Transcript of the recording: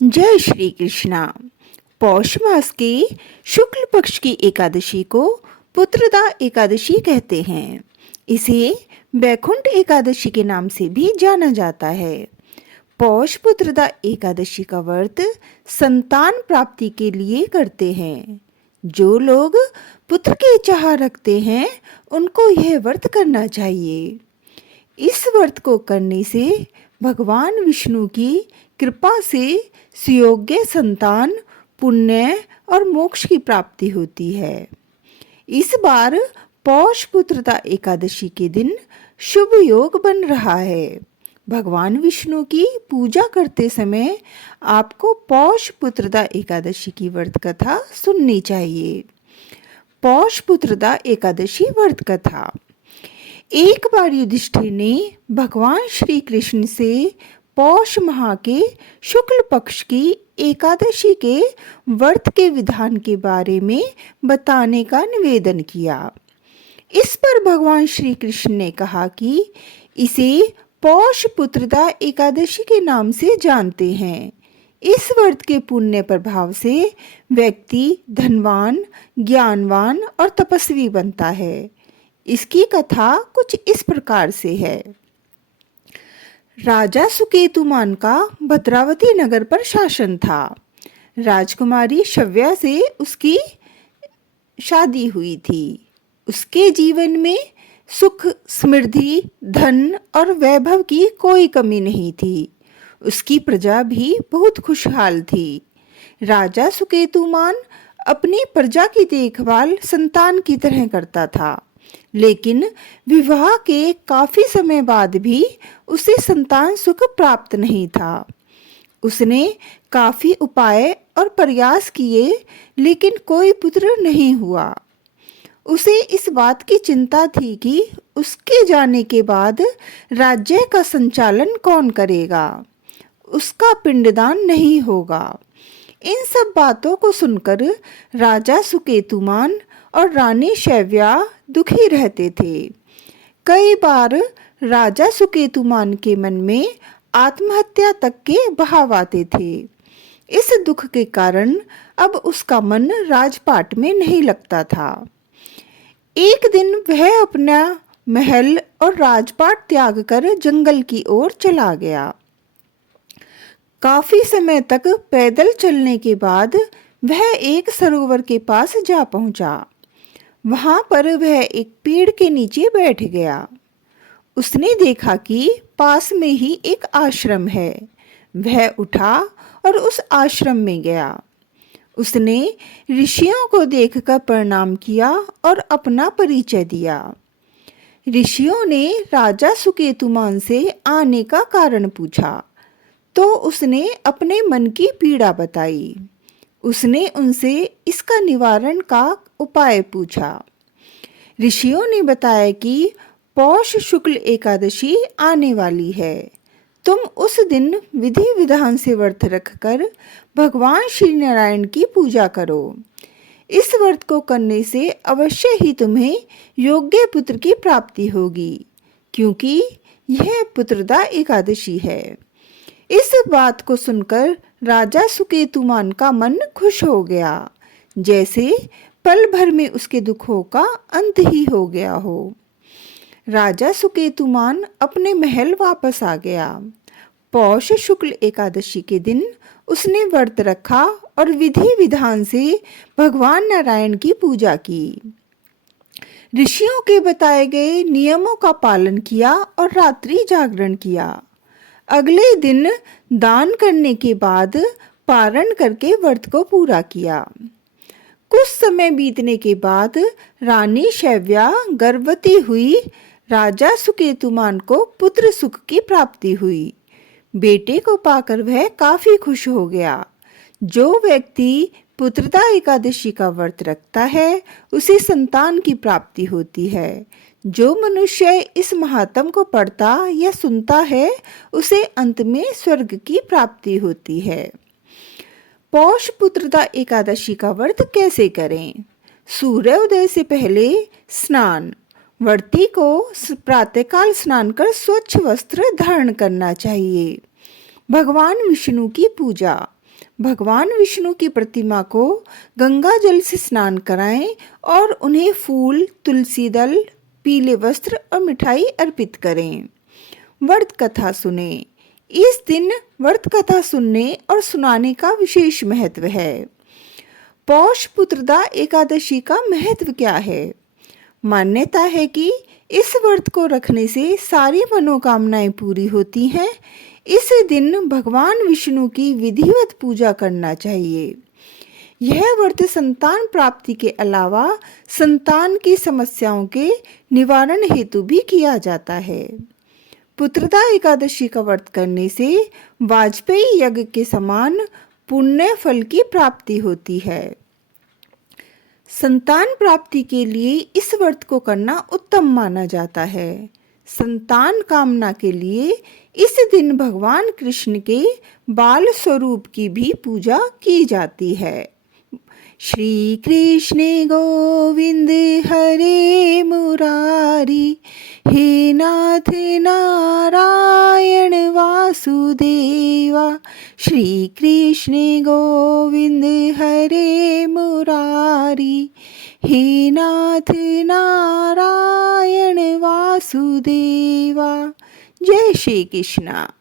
जय श्री कृष्णा। पौष मास के शुक्ल पक्ष की एकादशी को पुत्रदा एकादशी कहते हैं। इसे वैकुंठ एकादशी के नाम से भी जाना जाता है। पौष पुत्रदा एकादशी का व्रत संतान प्राप्ति के लिए करते हैं। जो लोग पुत्र की चाह रखते हैं उनको यह व्रत करना चाहिए। इस व्रत को करने से भगवान विष्णु की कृपा से सुयोग्य संतान, पुण्य और मोक्ष की प्राप्ति होती है। इस बार पौष पुत्रदा एकादशी के दिन शुभ योग बन रहा है। भगवान विष्णु की पूजा करते समय आपको पौष पुत्रदा एकादशी की व्रत कथा सुननी चाहिए। पौष पुत्रदा एकादशी व्रत कथा। एक बार युधिष्ठिर ने भगवान श्री कृष्ण से पौष माह के शुक्ल पक्ष की एकादशी के व्रत के विधान के बारे में बताने का निवेदन किया। इस पर भगवान श्री कृष्ण ने कहा कि इसे पौष पुत्रदा एकादशी के नाम से जानते हैं। इस व्रत के पुण्य प्रभाव से व्यक्ति धनवान, ज्ञानवान और तपस्वी बनता है। इसकी कथा कुछ इस प्रकार से है। राजा सुकेतुमान का भद्रावती नगर पर शासन था। राजकुमारी शव्या से उसकी शादी हुई थी। उसके जीवन में सुख, समृद्धि, धन और वैभव की कोई कमी नहीं थी। उसकी प्रजा भी बहुत खुशहाल थी। राजा सुकेतुमान अपनी प्रजा की देखभाल संतान की तरह करता था, लेकिन विवाह के काफी समय बाद भी उसे संतान सुख प्राप्त नहीं था। उसने काफी उपाय और प्रयास किए, लेकिन कोई पुत्र नहीं हुआ। उसे इस बात की चिंता थी कि उसके जाने के बाद राज्य का संचालन कौन करेगा। उसका पिंडदान नहीं होगा। इन सब बातों को सुनकर राजा सुकेतुमान और रानी शव्या दुखी रहते थे। कई बार राजा सुकेतुमान के मन में आत्महत्या तक के बहाव आते थे। इस दुख के कारण अब उसका मन राजपाट में नहीं लगता था। एक दिन वह अपना महल और राजपाट त्याग कर जंगल की ओर चला गया। काफी समय तक पैदल चलने के बाद वह एक सरोवर के पास जा पहुंचा। वहां पर वह एक पेड़ के नीचे बैठ गया। उसने देखा कि पास में ही एक आश्रम है। वह उठा और उस आश्रम में गया। उसने ऋषियों को देखकर प्रणाम किया और अपना परिचय दिया। ऋषियों ने राजा सुकेतुमान से आने का कारण पूछा, तो उसने अपने मन की पीड़ा बताई। उसने उनसे इसका निवारण का उपाय पूछा। ऋषियों ने बताया कि पौष शुक्ल एकादशी आने वाली है। तुम उस दिन विधि विधान से व्रत रखकर भगवान श्री नारायण की पूजा करो। इस व्रत को करने से अवश्य ही तुम्हें योग्य पुत्र की प्राप्ति होगी, क्योंकि यह पुत्रदा एकादशी है। इस बात को सुनकर राजा सुकेतुमान का मन खुश हो गया, जैसे पल भर में उसके दुखों का अंत ही हो गया हो। राजा सुकेतुमान अपने महल वापस आ गया। पौष शुक्ल एकादशी के दिन उसने व्रत रखा और विधि विधान से भगवान नारायण की पूजा की। ऋषियों के बताए गए नियमों का पालन किया और रात्रि जागरण किया। अगले दिन दान करने के बाद पारण करके व्रत को पूरा किया। कुछ समय बीतने के बाद रानी शव्या गर्भवती हुई। राजा सुकेतुमान को पुत्र सुख की प्राप्ति हुई। बेटे को पाकर वह काफी खुश हो गया। जो व्यक्ति पुत्रदा एकादशी का व्रत रखता है उसे संतान की प्राप्ति होती है। जो मनुष्य इस महात्म को पढ़ता या सुनता है उसे अंत में स्वर्ग की प्राप्ति होती है। पौष पुत्रदा एकादशी का व्रत कैसे करें? सूर्योदय से पहले स्नान। व्रती को प्रातःकाल स्नान कर स्वच्छ वस्त्र धारण करना चाहिए। भगवान विष्णु की पूजा। भगवान विष्णु की प्रतिमा को गंगा जल से स्नान कराएं और उन्हें फूल, तुलसी दल, पीले वस्त्र और मिठाई अर्पित करें। व्रत कथा सुने। इस दिन व्रत कथा सुनने और सुनाने का विशेष महत्व है। पौष पुत्रदा एकादशी का महत्व क्या है? मान्यता है कि इस व्रत को रखने से सारी मनोकामनाएं पूरी होती हैं। इस दिन भगवान विष्णु की विधिवत पूजा करना चाहिए। यह व्रत संतान प्राप्ति के अलावा संतान की समस्याओं के निवारण हेतु भी किया जाता है। पुत्रदा एकादशी का व्रत करने से वाजपेयी यज्ञ के समान पुण्य फल की प्राप्ति होती है। संतान प्राप्ति के लिए इस व्रत को करना उत्तम माना जाता है। संतान कामना के लिए इस दिन भगवान कृष्ण के बाल स्वरूप की भी पूजा की जाती है। श्री कृष्ण गोविंद हरे मुरारी, हे नाथ नारायण वासुदेवा। श्री कृष्ण गोविंद हरे मुरारी, हे नाथ नारायण वासुदेवा। जय श्री कृष्णा।